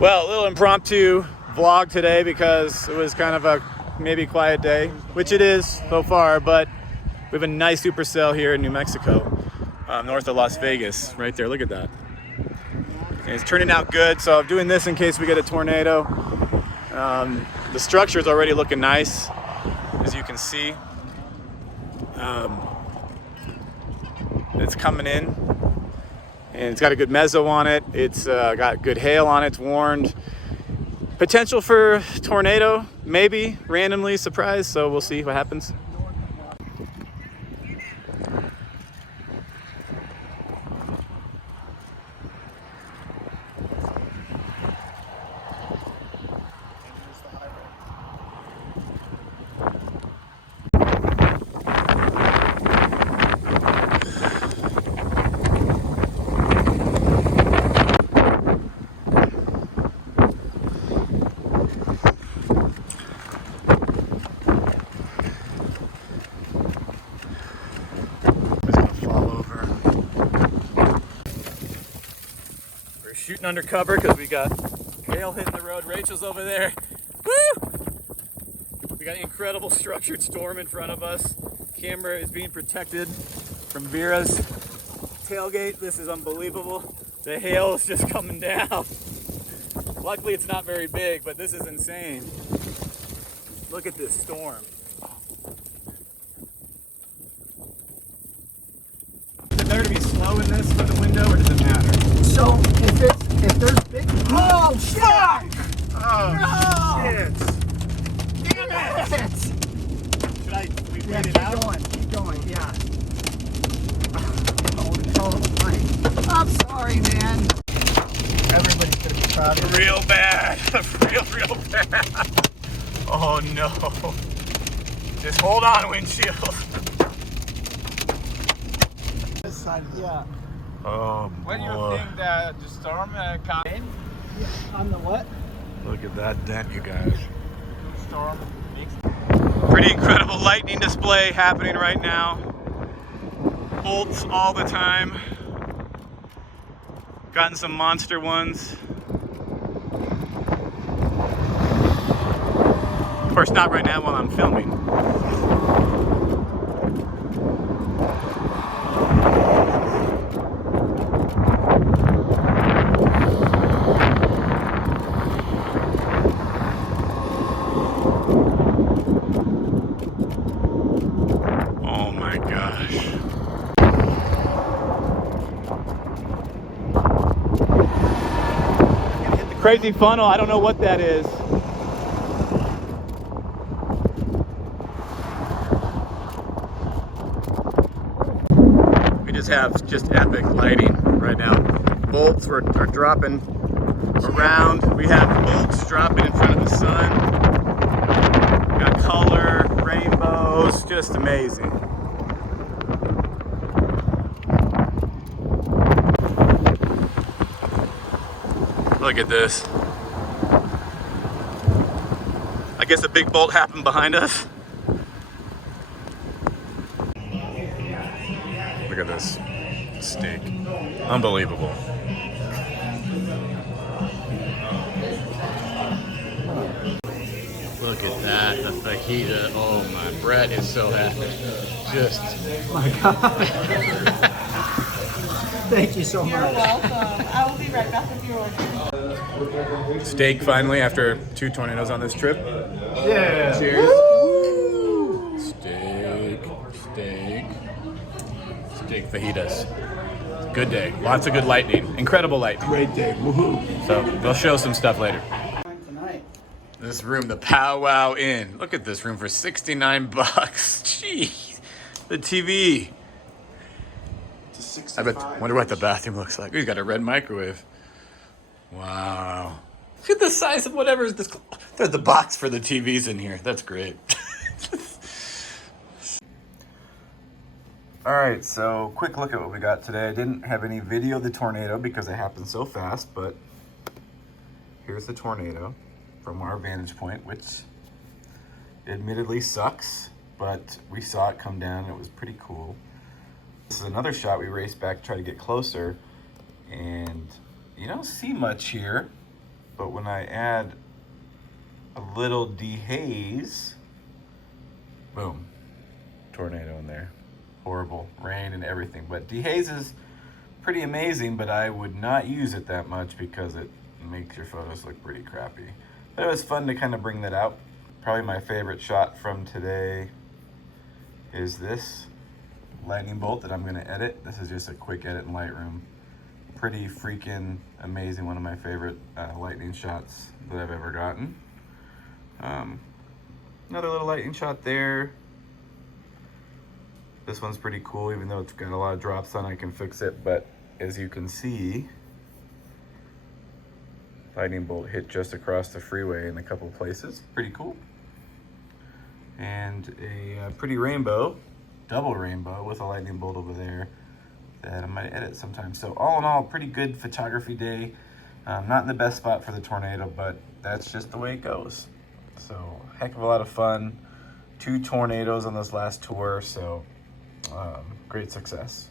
Well, a little impromptu vlog today because it was kind of a maybe quiet day, which it is so far, but we have a nice supercell here in New Mexico, north of Las Vegas, right there. Look at that. And it's turning out good, so I'm doing this in case we get a tornado. The structure is already looking nice, as you can see. It's coming in, and it's got a good mezzo on it. It's got good hail on it. It's warned. Potential for tornado, maybe randomly surprise. So we'll see what happens. Shooting undercover because we got hail hitting the road. Rachel's over there. Woo! We got an incredible structured storm in front of us. Camera is being protected from Vera's tailgate. This is unbelievable. The hail is just coming down. Luckily it's not very big, but this is insane. Look at this storm. Is it better to be slow in this for the window, or does it matter? So if there's big, oh shit! Oh No! shit! Damn it! Should we read it keep out? keep going, yeah. Oh, I'm sorry, man. Everybody's gonna be proud of you. Real bad. Real bad. Oh no. Just hold on, windshield. This side, yeah. Oh, When you boy. think that the storm coming, On the what? Look at that dent, you guys. storm mix. Pretty incredible lightning display happening right now. Bolts all the time. Gotten some monster ones. Of course, not right now while I'm filming. Oh my gosh. Hit the crazy funnel, I don't know what that is. We just have epic lighting right now. Bolts are dropping around. We have bolts dropping in front of the sun. We got color, rainbows, just amazing. Look at this. I guess a big bolt happened behind us. Look at this steak. Unbelievable. Look at that, the fajita. Oh my, Brett is so happy. Just, My God. Thank you so You're much. welcome. I will be right back with your order. steak finally after 2 tornadoes on this trip. Yeah. Cheers. Woo! Steak fajitas. Good day. Lots of good lightning. Incredible lightning. Great day. Woohoo. So we'll show some stuff later. Tonight. This room, the Powwow Inn. Look at this room for $69. Jeez. The TV. I wonder what the bathroom looks like. We've got a red microwave. Wow. Look at the size of whatever is this. There's the box for the TVs in here. That's great. All right, so quick look at what we got today. I didn't have any video of the tornado because it happened so fast, but here's the tornado from our vantage point, which admittedly sucks, but we saw it come down and it was pretty cool. This is another shot. We raced back to try to get closer, and you don't see much here. but when I add a little dehaze, boom, tornado in there. Horrible rain and everything. But dehaze is pretty amazing, but I would not use it that much because it makes your photos look pretty crappy. But it was fun to kind of bring that out. Probably my favorite shot from today is this lightning bolt that I'm gonna edit. This is just a quick edit in Lightroom. Pretty freaking amazing. One of my favorite lightning shots that I've ever gotten. Another little lightning shot there. This one's pretty cool, even though it's got a lot of drops on, I can fix it. But as you can see, lightning bolt hit just across the freeway in a couple places. Pretty cool. And a pretty rainbow, double rainbow with a lightning bolt over there that I might edit sometime. So all in all, pretty good photography day. Not in the best spot for the tornado, but that's just the way it goes. So heck of a lot of fun. 2 tornadoes on this last tour, so great success.